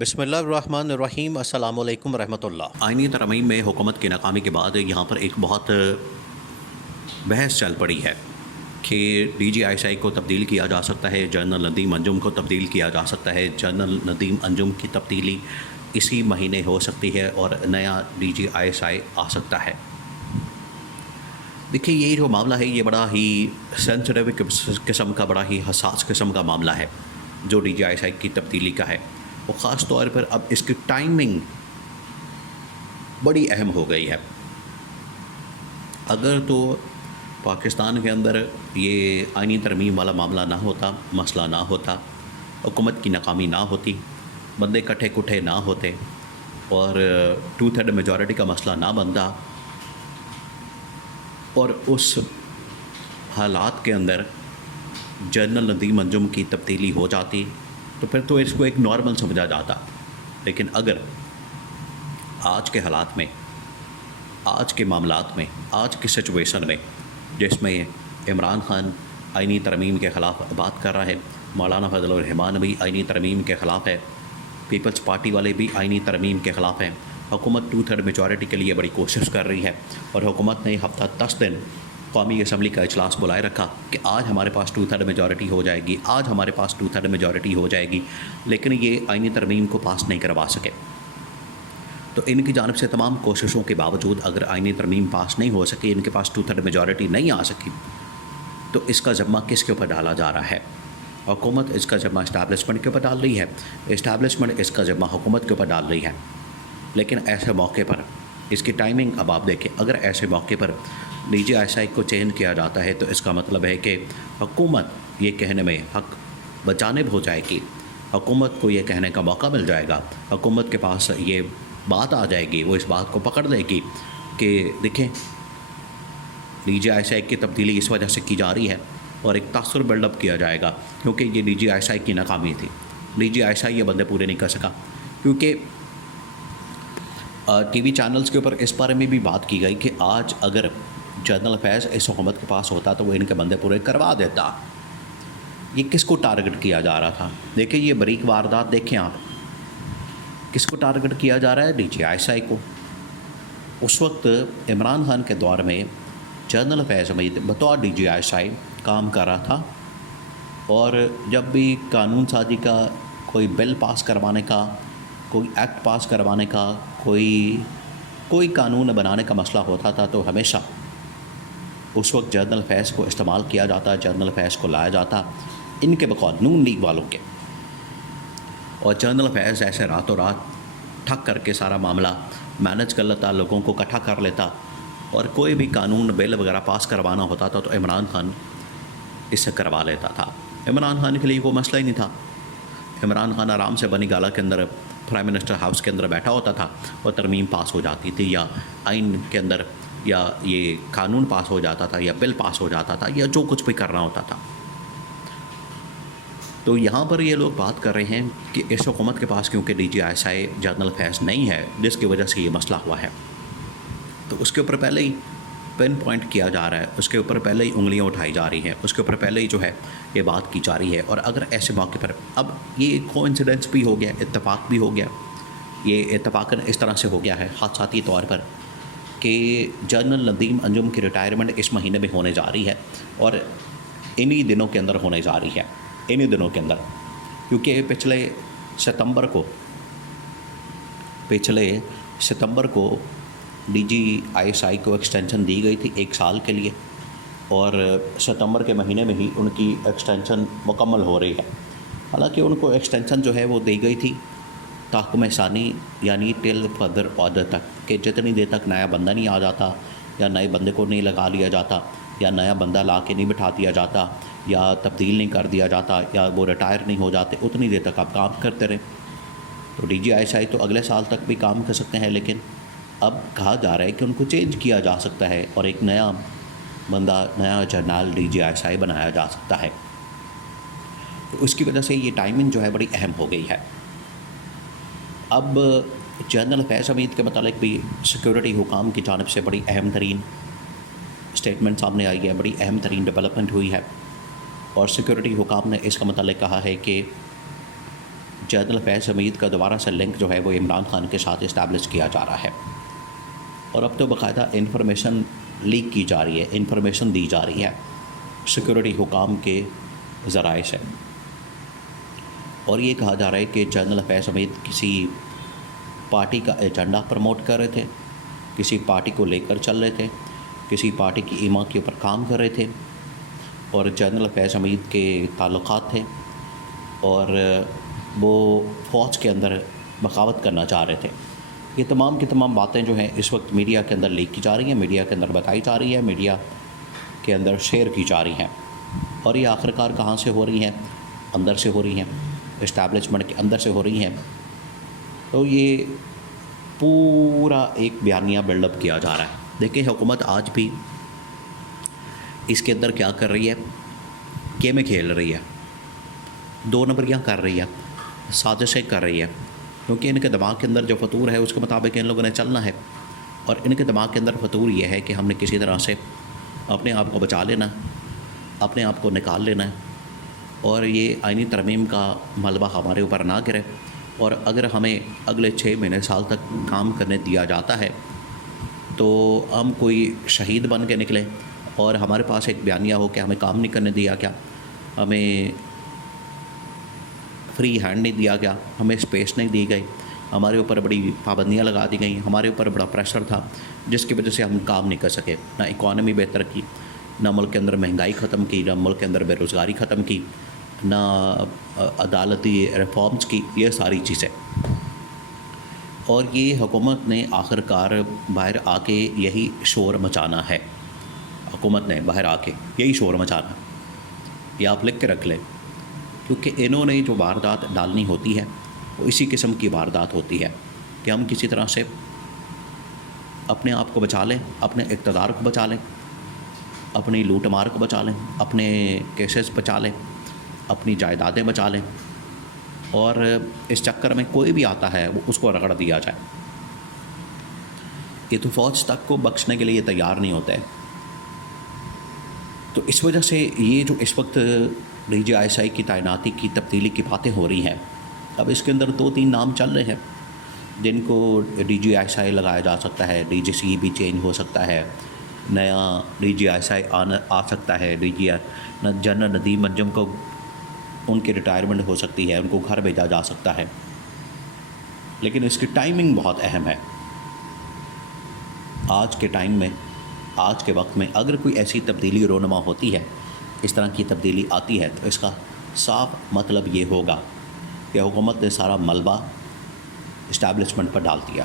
بسم اللہ الرحمن الرحیم۔ السلام علیکم ورحمۃ اللہ۔ آئینی ترمیم میں حکومت کی ناکامی کے بعد یہاں پر ایک بہت بحث چل پڑی ہے کہ ڈی جی آئی کو تبدیل کیا جا سکتا ہے، جنرل ندیم انجم کو تبدیل کیا جا سکتا ہے۔ جنرل ندیم انجم کی تبدیلی اسی مہینے ہو سکتی ہے اور نیا ڈی جی آئی آ سکتا ہے۔ دیکھیے، یہ جو معاملہ ہے یہ بڑا ہی سینسٹیو قسم کا، بڑا ہی حساس قسم کا معاملہ ہے جو ڈی جی آئی کی تبدیلی کا ہے، اور خاص طور پر اب اس کی ٹائمنگ بڑی اہم ہو گئی ہے۔ اگر تو پاکستان کے اندر یہ آئینی ترمیم والا معاملہ نہ ہوتا، مسئلہ نہ ہوتا، حکومت کی ناکامی نہ ہوتی، بندے کٹھے کٹھے نہ ہوتے اور 2/3 میجورٹی کا مسئلہ نہ بنتا، اور اس حالات کے اندر جنرل ندیم انجم کی تبدیلی ہو جاتی، تو پھر تو اس کو ایک نارمل سمجھا جاتا۔ لیکن اگر آج کے حالات میں، آج کے معاملات میں، آج کی سچویشن میں، جس میں عمران خان آئینی ترمیم کے خلاف بات کر رہا ہے، مولانا فضل الرحمان بھی آئینی ترمیم کے خلاف ہے، پیپلز پارٹی والے بھی آئینی ترمیم کے خلاف ہیں، حکومت 2/3 میجورٹی کے لیے بڑی کوشش کر رہی ہے، اور حکومت نے ہفتہ 10 دن قومی اسمبلی کا اجلاس بلائے رکھا کہ آج ہمارے پاس 2/3 میجورٹی ہو جائے گی، آج ہمارے پاس 2/3 میجورٹی ہو جائے گی، لیکن یہ آئینی ترمیم کو پاس نہیں کروا سکے۔ تو ان کی جانب سے تمام کوششوں کے باوجود اگر آئینی ترمیم پاس نہیں ہو سکی، ان کے پاس 2/3 میجورٹی نہیں آ سکی، تو اس کا ذمہ کس کے اوپر ڈالا جا رہا ہے؟ حکومت اس کا ذمہ اسٹیبلشمنٹ کے اوپر ڈال رہی ہے، اسٹیبلشمنٹ اس کا ذمہ حکومت کے اوپر ڈال رہی ہے۔ لیکن ایسے موقع پر اس کی ٹائمنگ اب آپ دیکھیں، اگر ایسے موقع پر ڈی جی آئی کو چینج کیا جاتا ہے تو اس کا مطلب ہے کہ حکومت یہ کہنے میں حق بجانب ہو جائے گی، حکومت کو یہ کہنے کا موقع مل جائے گا، حکومت کے پاس یہ بات آ جائے گی، وہ اس بات کو پکڑ لے گی کہ دیکھیں ڈی جی آئی کی تبدیلی اس وجہ سے کی جا رہی ہے، اور ایک تاثر بلڈ اپ کیا جائے گا کیونکہ یہ ڈی جی آئی کی ناکامی تھی، ڈی جی آئی یہ بندے پورے نہیں کر سکا۔ کیونکہ ٹی وی چینلز کے اوپر اس بارے میں بھی بات کی گئی کہ آج اگر جنرل افیئرز اس حکومت کے پاس ہوتا تو وہ ان کے بندے پورے کروا دیتا۔ یہ کس کو ٹارگٹ کیا جا رہا تھا؟ دیکھیں یہ بریک واردات دیکھیں آپ، کس کو ٹارگٹ کیا جا رہا ہے؟ ڈی جی آئی کو۔ اس وقت عمران خان کے دور میں جنرل افیئرز میں بطور ڈی جی آئی کام کر رہا تھا، اور جب بھی قانون سازی کا کوئی بل پاس کروانے کا، کوئی ایکٹ پاس کروانے کا، کوئی قانون بنانے کا مسئلہ ہوتا تھا تو ہمیشہ اس وقت جنرل افیئرز کو استعمال کیا جاتا، جنرل افیئرز کو لایا جاتا ان کے بقول نون لیگ والوں کے، اور جنرل افیئرز ایسے راتوں رات ٹھک کر کے سارا معاملہ مینج کر لیتا، لوگوں کو اکٹھا کر لیتا، اور کوئی بھی قانون بل وغیرہ پاس کروانا ہوتا تھا تو عمران خان اس سے کروا لیتا تھا۔ عمران خان کے لیے کوئی مسئلہ ہی نہیں تھا، عمران خان آرام سے بنی گالا کے اندر پرائم منسٹر ہاؤس کے اندر بیٹھا ہوتا تھا اور ترمیم پاس ہو جاتی تھی، یا آئین کے اندر یا یہ قانون پاس ہو جاتا تھا، یا بل پاس ہو جاتا تھا، یا جو کچھ بھی کرنا ہوتا تھا۔ تو یہاں پر یہ لوگ بات کر رہے ہیں کہ اس حکومت کے پاس کیونکہ D G I general affairs نہیں ہے، جس کی وجہ سے یہ مسئلہ ہوا ہے، تو اس کے اوپر پہلے ہی پن پوائنٹ کیا جا رہا ہے، اس کے اوپر پہلے ہی انگلیاں اٹھائی جا رہی ہیں، اس کے اوپر پہلے ہی جو ہے یہ بات کی جا رہی ہے۔ اور اگر ایسے موقع پر اب یہ کوانسیڈنس بھی ہو گیا، اتفاق بھی ہو گیا، یہ اتفاقاً اس طرح سے ہو گیا ہے حادثاتی طور پر کہ جنرل ندیم انجم کی ریٹائرمنٹ اس مہینے میں ہونے جا رہی ہے، اور انہی دنوں کے اندر ہونے جا رہی ہے، انہی دنوں کے اندر، کیونکہ پچھلے ستمبر کو ڈی جی آئی کو ایکسٹینشن دی گئی تھی 1 سال کے لیے، اور ستمبر کے مہینے میں ہی ان کی ایکسٹینشن مکمل ہو رہی ہے۔ حالانکہ ان کو ایکسٹینشن جو ہے وہ دی گئی تھی تحکم ثانی، یعنی ٹل فردر آرڈر تک، کہ جتنی دیر تک نیا بندہ نہیں آ جاتا، یا نئے بندے کو نہیں لگا لیا جاتا، یا نیا بندہ لا کے نہیں بٹھا دیا جاتا، یا تبدیل نہیں کر دیا جاتا، یا وہ ریٹائر نہیں ہو جاتے، اتنی دیر تک آپ کام کرتے رہیں۔ تو ڈی جی آئی تو اگلے سال تک بھی کام کر سکتے ہیں، لیکن اب کہا جا رہا ہے کہ ان کو چینج کیا جا سکتا ہے اور ایک نیا بندہ، نیا جنرل ڈی جی آئی بنایا جا سکتا ہے۔ تو اس کی وجہ سے یہ ٹائمنگ جو ہے بڑی اہم ہو گئی ہے۔ اب جنرل افیئرز امید کے متعلق بھی سیکورٹی حکام کی جانب سے بڑی اہم ترین اسٹیٹمنٹ سامنے آئی ہے، بڑی اہم ترین ڈیولپمنٹ ہوئی ہے، اور سیکورٹی حکام نے اس کا متعلق کہا ہے کہ جنرل فیض حمید کا دوبارہ سے لنک جو ہے وہ عمران خان کے ساتھ اسٹیبلش کیا جا رہا ہے، اور اب تو باقاعدہ انفارمیشن لیک کی جا رہی ہے، انفارمیشن دی جا رہی ہے سیکورٹی حکام کے ذرائع سے، اور یہ کہا جا رہا ہے کہ جنرل فیض حمید کسی پارٹی کا ایجنڈا پروموٹ کر رہے تھے، کسی پارٹی کو لے کر چل رہے تھے، کسی پارٹی کی ایما کے اوپر کام کر رہے تھے، اور جنرل فیض حمید کے تعلقات تھے، اور وہ فوج کے اندر بغاوت کرنا چاہ رہے تھے۔ یہ تمام کی تمام باتیں جو ہیں اس وقت میڈیا کے اندر لیک کی جا رہی ہیں، میڈیا کے اندر بتائی جا رہی ہے، میڈیا کے اندر شیئر کی جا رہی ہیں، اور یہ آخرکار کہاں سے ہو رہی ہیں؟ اندر سے ہو رہی ہیں، اسٹیبلشمنٹ کے اندر سے ہو رہی ہیں۔ تو یہ پورا ایک بیانیہ بلڈ اپ کیا جا رہا ہے۔ دیکھیں حکومت آج بھی اس کے اندر کیا کر رہی ہے، گیمیں کھیل رہی ہے، 2 نمبریاں کر رہی ہے، سازشیں کر رہی ہے، کیونکہ ان کے دماغ کے اندر جو فطور ہے اس کے مطابق ان لوگوں نے چلنا ہے، اور ان کے دماغ کے اندر فطور یہ ہے کہ ہم نے کسی طرح سے اپنے آپ کو بچا لینا، اپنے آپ کو نکال لینا ہے، اور یہ آئینی ترمیم کا ملبہ ہمارے اوپر نہ گرے، اور اگر ہمیں اگلے 6 مہینے سال تک کام کرنے دیا جاتا ہے تو ہم کوئی شہید بن کے نکلیں، اور ہمارے پاس ایک بیانیہ ہو کہ ہمیں کام نہیں کرنے دیا گیا، ہمیں فری ہینڈ نہیں دیا گیا، ہمیں اسپیس نہیں دی گئی، ہمارے اوپر بڑی پابندیاں لگا دی گئیں، ہمارے اوپر بڑا پریشر تھا جس کی وجہ سے ہم کام نہیں کر سکے، نہ اکانومی بہتر کی، نہ ملک کے اندر مہنگائی ختم کی، نہ ملک کے اندر بے روزگاری ختم کی، نہ عدالتی ریفارمز کی، یہ ساری چیزیں۔ اور یہ حکومت نے آخر کار باہر آ کے یہی شور مچانا ہے، حکومت نے باہر آ کے یہی شور مچانا، یہ آپ لکھ کے رکھ لیں، کیونکہ انہوں نے جو واردات ڈالنی ہوتی ہے وہ اسی قسم کی واردات ہوتی ہے کہ ہم کسی طرح سے اپنے آپ کو بچا لیں، اپنے اقتدار کو بچا لیں، اپنی لوٹ مار کو بچا لیں، اپنے کیسز بچا لیں، اپنی جائیدادیں بچا لیں، اور اس چکر میں کوئی بھی آتا ہے وہ اس کو رگڑ دیا جائے۔ یہ تو فوج تک کو بخشنے کے لیے تیار نہیں ہوتے، تو اس وجہ سے یہ جو اس وقت D G I S I کی تعیناتی کی تبدیلی کی باتیں ہو رہی ہیں، اب اس کے اندر 2-3 نام چل رہے ہیں جن کو D G I S I لگایا جا سکتا ہے، ڈی جی سی بھی چینج ہو سکتا ہے، نیا D G I S I آ سکتا ہے، جنرل ندیم انجم کو ان کی ریٹائرمنٹ ہو سکتی ہے، ان کو گھر بھیجا جا سکتا ہے، لیکن اس کی ٹائمنگ بہت اہم ہے۔ آج کے ٹائم میں، آج کے وقت میں اگر کوئی ایسی تبدیلی رونما ہوتی ہے، اس طرح کی تبدیلی آتی ہے، تو اس کا صاف مطلب یہ ہوگا کہ حکومت نے سارا ملبہ اسٹیبلشمنٹ پر ڈال دیا۔